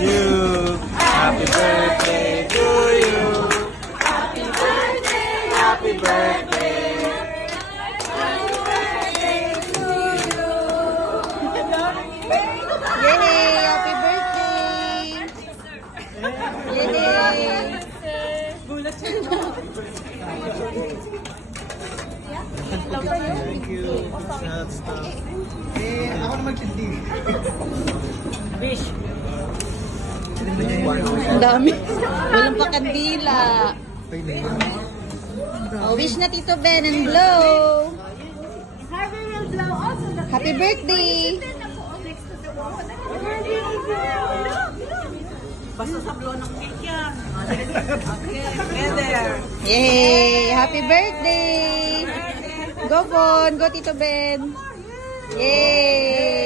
you. Happy birthday to you. Happy birthday, happy birthday. Happy birthday to you. Yay! Happy birthday! Yay! Thank you. Sad stuff. Ako na magtindi. Ang dami. Walang pa kandila. Oh, wish na Tito Ben and blow. Harvey will blow also the Happy birthday! Basta sa blow ng cake yan. Okay, together. Yay! Happy birthday! Go Bon! Go Tito Ben! Yay!